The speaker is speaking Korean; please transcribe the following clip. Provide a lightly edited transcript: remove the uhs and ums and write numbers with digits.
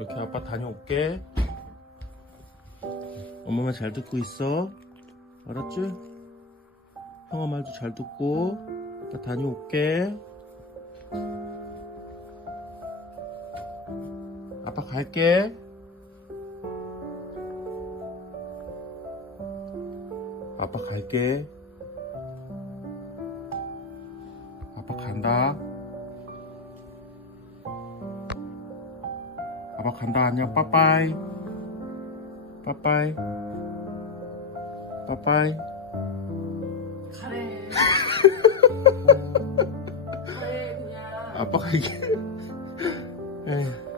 이렇게 아빠 다녀올게. 엄마 말 잘 듣고 있어. 알았지? 형아 말도 잘 듣고. 아빠 다녀올게. 아빠 갈게. 아빠 갈게. 아빠 간다. 아빠 간다. 안녕. 빠빠이. 빠빠이. 빠빠이. 가래. 가래 그냥. 아빠 갈게. 에휴.